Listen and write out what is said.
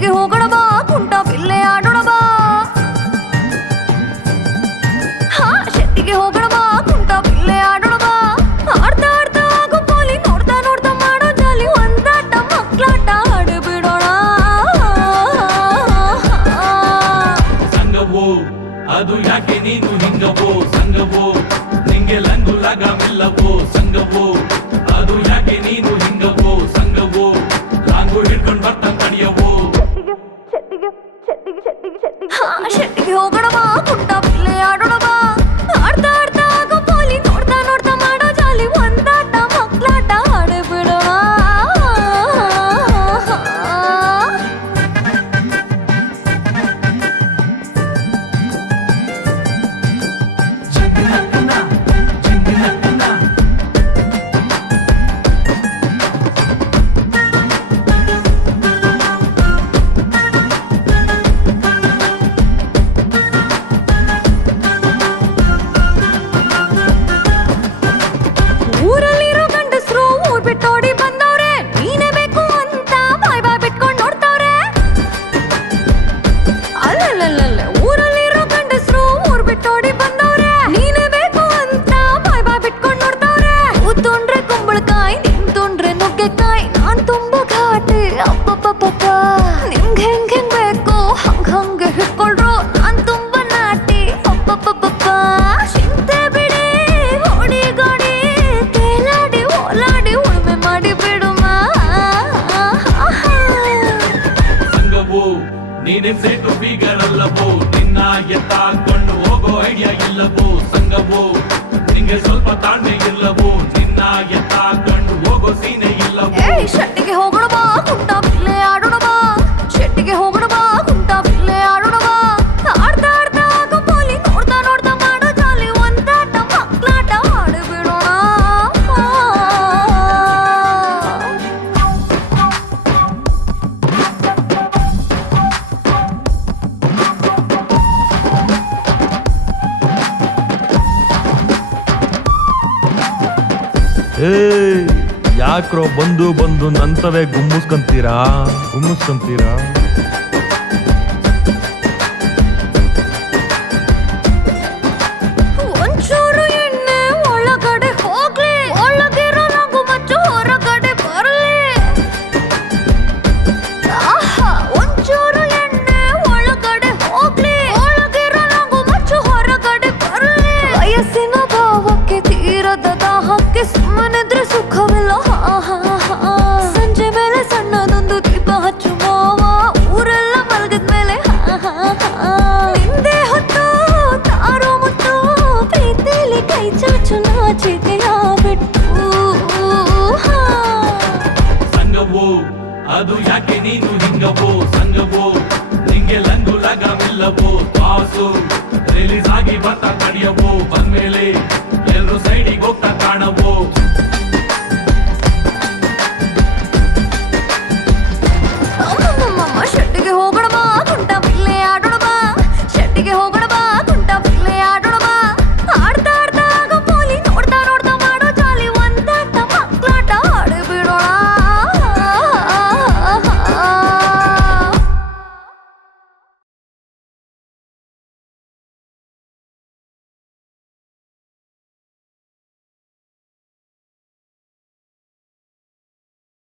ಶೆಟ್ಟಿಗೆ ಹೋಗೋಣ ಬಾ ಕುಂಟ ಬಿಲ್ಲೆ ಆಡೋಣ ಬಾ ಶೆಟ್ಟಿಗೆ ಹೋಗೋಣ ಬಾ ಕುಂಟ ಬಿಲ್ಲೆ ಆಡೋಣ ಬಾ ಆಡ್ತಾ ಆಡ್ತಾ ಆಗೋ ಪೋಲಿ ನೋಡ್ತಾ ನೋಡ್ತಾ ಮಾಡೋ ಜಾಲಿ ಒಂದಾಟ ಮಕ್ಕಳಾಟ ಆಡಿಬಿಡೋಣ ಸಂಗವೋ ಅದು ಯಾಕೆ ನೀನು ಹಿಂಗವೋ ಸಂಗವೋ ನಿಂಗೆ ಲಂಗು ಲಗವಿಲ್ಲವೋ ಸಂಗವೋ ಅದು ಯಾಕೆ ನೀನು ಹಿಂಗವೋ ಸಂಗವೋ ಲಾಂಗು ಹಿಡ್ಕೊಂಡು ಬರ್ತಾ ತಡಿಯವೋ ಶೆಟ್ಟಿಗೆ ಹೋಗೋಣ ಬಾ ಕುಂಟ ಬಿಲ್ಲೆ ಆಡೋಣ ಬಾ ಆಡ್ತಾ ಆಡ್ತಾ ಆಗೋ ಪೋಲಿ ನೋಡ್ತಾ ನೋಡ್ತಾ ಮಾಡೋ ಜಾಲಿ ಒಂದಾಟ ಮಕ್ಕಳಾಟ ಆಡಿಬಿಡೋಣ ಊರಲ್ಲಿರೋ ಗಂಡಸ್ರು ಊರ್ ಬಿಟ್ಟೋಡಿ ಬಂದವ್ರೆ ನೀನೇ ಬೇಕು ಅಂತ ಬಾಯ್ ಬಾಯ್ ಬಿಟ್ಕೊಂಡ್ ನೋಡ್ತಾವ್ರೆ ಅಲ್ಲಲ್ಲಲ್ಲ ಊರಲ್ಲಿರೋ ಗಂಡಸ್ರು ಊರ್ ಬಿಟ್ಟೋಡಿ ಬಂದವ್ರೆ ನೀನೇ ಬೇಕು ಅಂತ ಬಾಯ್ ಬಾಯ್ ಬಿಟ್ಕೊಂಡ್ ನೋಡ್ತಾವ್ರೆ ಉತ್ತೊಂಡ್ರೆ ಕುಂಬಳಕಾಯಿ ನಿಂತೊಂಡ್ರೆ ನುಗ್ಗೆಕಾಯಿ ನಾನ್ ತುಂಬಾ ಘಾಟಿ ಅಪ್ಪಪ್ಪಪ್ಪ ನಿಮ್ಗೆ ಹೆಂಗ್ ಹೆಂಗ್ ಬೇಕು ಹಂಗೆ ಹಿಡ್ಕೊಳ್ರು ನಾನ್ ತುಂಬಾ ನಾಟಿ ಅಪ್ಪಪ್ಪಪ್ಪ ಚಿಂತೆ ಬಿಡಿ ಹೊಡಿ ಗಾಡಿ ತೇಲಾಡಿ ಓಲಾಡಿ ಉಳುಮೆ ಮಾಡಿ ಬಿಡುಮ ಸಂಗವೋ ನೀನೆ ಸೇಟು ಬೀಗರಲ್ಲವೋ ನಿನ್ನ ಎತ್ತಾಕೊಂಡು ಹೋಗೋ ಐಡಿಯಾ ಇಲ್ಲವೋ ಸಂಗವೋ ನಿಂಗೆ ಸ್ವಲ್ಪ ತಾಳ್ಮೆ ಇಲ್ಲವೋ ನಿನ್ನ ಎತ್ತಾಕೊಂಡು ಹೋಗೋ ಸೀನೆ ಇಲ್ಲವೋ ಶೆಟ್ಟಿಗೆ ಹೋಗೋಣ ಬಾ ಕುಂಟ ಬಿಲ್ಲೆ ಆಡೋಣ ಬಾ ಶೆಟ್ಟಿಗೆ ಹೋಗೋಣ ಬಾ ಕುಂಟ ಬಿಲ್ಲೆ ಆಡೋಣ ಬಾ ಆಡ್ತಾ ಆಡ್ತಾ ಆಗೋ ಪೋಲಿ ನೋಡ್ತಾ ನೋಡ್ತಾ ಮಾಡೋ ಜಾಲಿ ಒಂದಾಟ ಮಕ್ಕಳಾಟ ಆಡಿಬಿಡೋಣ ಯಾಕ್ರೋ ಬಂದು ಬಂದು ನಂತವೇ ಗುಮ್ಮಿಸ್ಕೊಂತೀರಾ ಒಂಚೂರು ಎಣ್ಣೆ ಒಳಗಡೆ ಹೋಗ್ಲಿ ಒಳಗಿರೋ ನಗು ಮಚ್ಚು ಹೊರಗಡೆ ಬರ್ಲಿ ಒಂಚೂರು ಎಣ್ಣೆ ಒಳಗಡೆ ಹೋಗ್ಲಿ ಒಳಗಿರೋ ನಗು ಮಚ್ಚು ಹೊರಗಡೆ ಬರ್ಲಿ ವಯಸ್ಸಿನ ಭಾವಕ್ಕೆ ತೀರದ ದಾಹಕ್ಕೆ ಸುಮ್ಮನಿದ್ರೆ ಸುಖವಿಲ್ಲ ಸಂಜೆ ಮೇಲೆ ಸಣ್ಣದೊಂದು ದೀಪ ಹಚ್ಚು ಮಾವ ಊರೆಲ್ಲ ಮಲಗಿದ್ಮೇಲೆ ನಿಂದೆ ಹೊತ್ತು ತಾರೋ ಮುತ್ತು ಪ್ರೀತಿಲಿ ಕೈ ಚಾಚು ನಾಚಿಕೆಯ ಬಿಟ್ಟು ಸಂಗವೋ ಅದು ಯಾಕೆ ನೀನು ಹಿಂಗವೋ ಸಂಗವೋ ನಿಂಗೆ ಲಂಗು ಲಗವಿಲ್ಲವೋ ಪಾಸು ರಿಲೀಸ್ ಆಗಿ ಬರ್ತಾ ತಡಿಯವೋ ಬಂದ್ಮೇಲೆ ಎಲ್ರು ಸೈಡಿಗೆ ಹೋಗ್ತಾ ಕಾಣವೋ